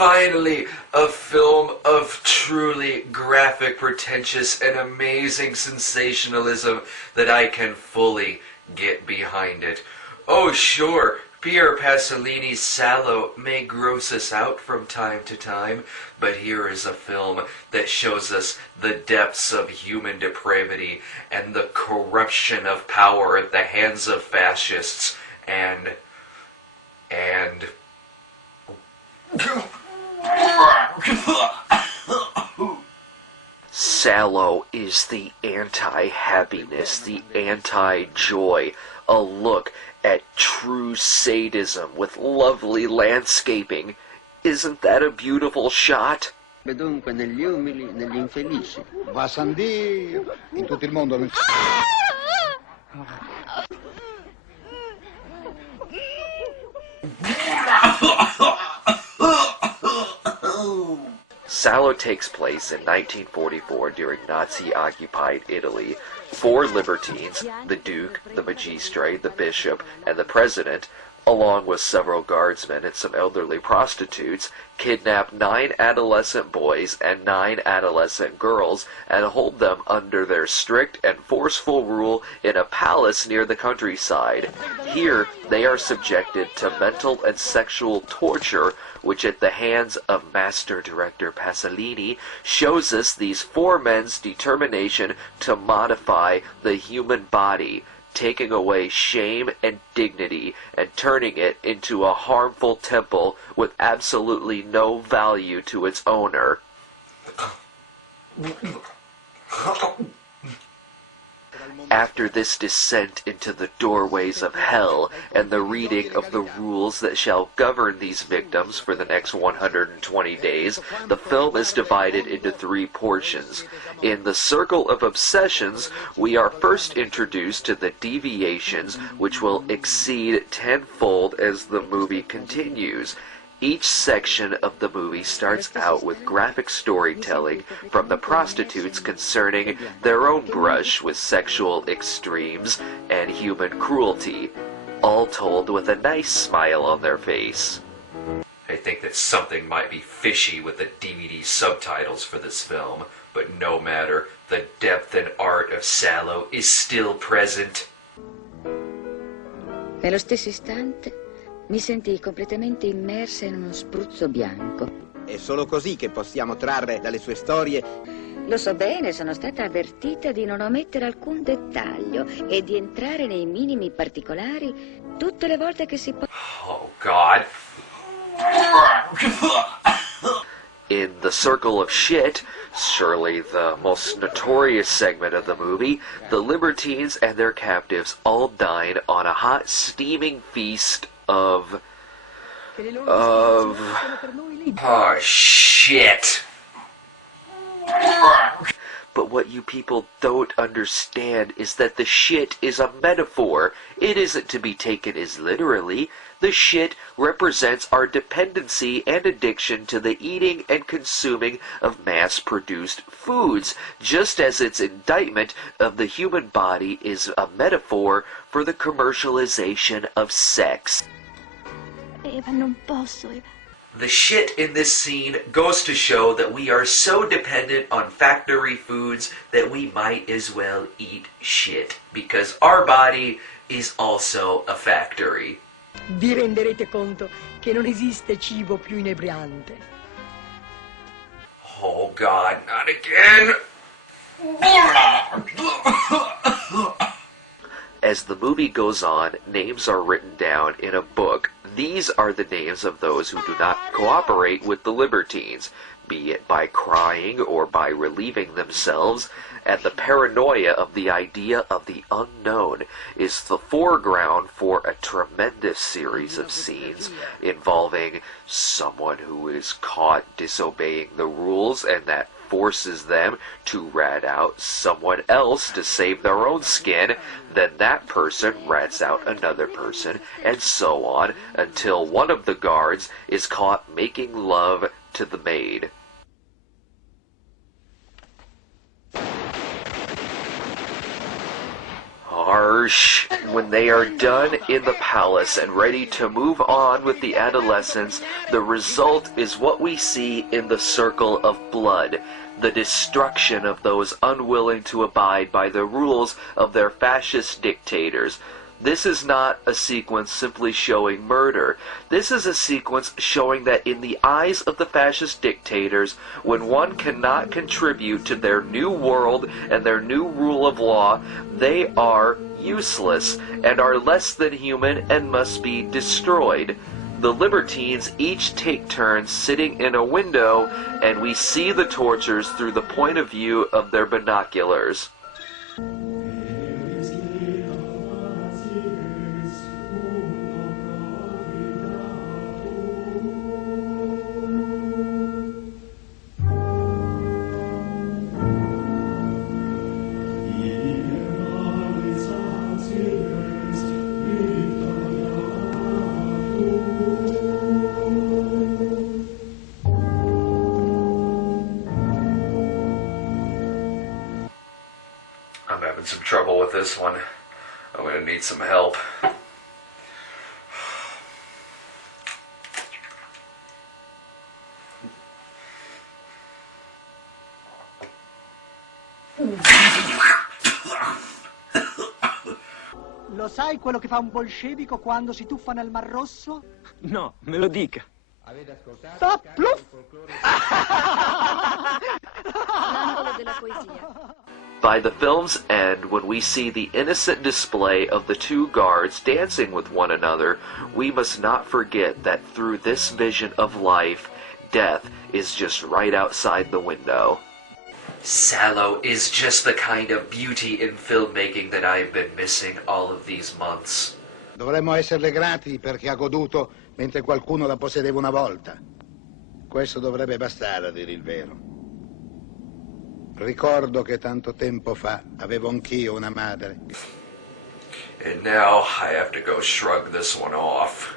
Finally, a film of truly graphic, pretentious, and amazing sensationalism that I can fully get behind it. Oh sure, Pier Pasolini's Salo may gross us out from time to time, but here is a film that shows us the depths of human depravity and the corruption of power at the hands of fascists and Salo is the anti-happiness, the anti-joy, a look at true sadism with lovely landscaping. Isn't that a beautiful shot? Dunque negli umili, negli infelici. Va San Dio, in tutto il mondo non Salo takes place in 1944 during Nazi-occupied Italy. 4 libertines, the Duke, the Magistrate, the Bishop, and the President, along with several guardsmen and some elderly prostitutes, kidnap 9 adolescent boys and 9 adolescent girls and hold them under their strict and forceful rule in a palace near the countryside. Here, they are subjected to mental and sexual torture, which at the hands of master director Pasolini shows us these 4 men's determination to modify the human body, taking away shame and dignity and turning it into a harmful temple with absolutely no value to its owner. After this descent into the doorways of hell and the reading of the rules that shall govern these victims for the next 120 days, the film is divided into 3 portions. In the Circle of Obsessions, we are first introduced to the deviations which will exceed tenfold as the movie continues. Each section of the movie starts out with graphic storytelling from the prostitutes concerning their own brush with sexual extremes and human cruelty, all told with a nice smile on their face. I think that something might be fishy with the DVD subtitles for this film, but no matter, the depth and art of Salo is still present. Nello stesso istante mi sentii completamente immersa in uno spruzzo bianco. È solo così che possiamo trarre dalle sue storie. Lo so bene, sono stata avvertita di non omettere alcun dettaglio e di entrare nei minimi particolari tutte le volte che si può. Oh, God. In the Circle of Shit, surely the most notorious segment of the movie, the libertines and their captives all dine on a hot, steaming feast of oh, shit. But what you people don't understand is that the shit is a metaphor. It isn't to be taken as literally. The shit represents our dependency and addiction to the eating and consuming of mass-produced foods, just as its indictment of the human body is a metaphor for the commercialization of sex. Eva, non posso. The shit in this scene goes to show that we are so dependent on factory foods that we might as well eat shit, because our body is also a factory. Vi renderete conto che non esiste cibo più inebriante. Oh God, not again! As the movie goes on, names are written down in a book. These are the names of those who do not cooperate with the libertines, be it by crying or by relieving themselves, and the paranoia of the idea of the unknown is the foreground for a tremendous series of scenes involving someone who is caught disobeying the rules and that forces them to rat out someone else to save their own skin, then that person rats out another person, and so on, until one of the guards is caught making love to the maid. Harsh. When they are done in the palace and ready to move on with the adolescents, the result is what we see in the circle of blood. The destruction of those unwilling to abide by the rules of their fascist dictators. This is not a sequence simply showing murder. This is a sequence showing that in the eyes of the fascist dictators, when one cannot contribute to their new world and their new rule of law, they are useless and are less than human and must be destroyed. The libertines each take turns sitting in a window, and we see the tortures through the point of view of their binoculars. I'm having some trouble with this one. I'm going to need some help. Lo sai quello che fa un bolscevico quando si tuffa nel Mar Rosso? No, me lo dica. Fa pluff! L'angolo della poesia. By the film's end, when we see the innocent display of the two guards dancing with one another, we must not forget that through this vision of life, death is just right outside the window. Salo is just the kind of beauty in filmmaking that I've been missing all of these months. Dovremmo esserle grati perché ha goduto mentre qualcuno la possedeva una volta. Questo dovrebbe bastare, a dire il vero. Ricordo che tanto tempo fa avevo anch'io una madre. And now I have to go shrug this one off.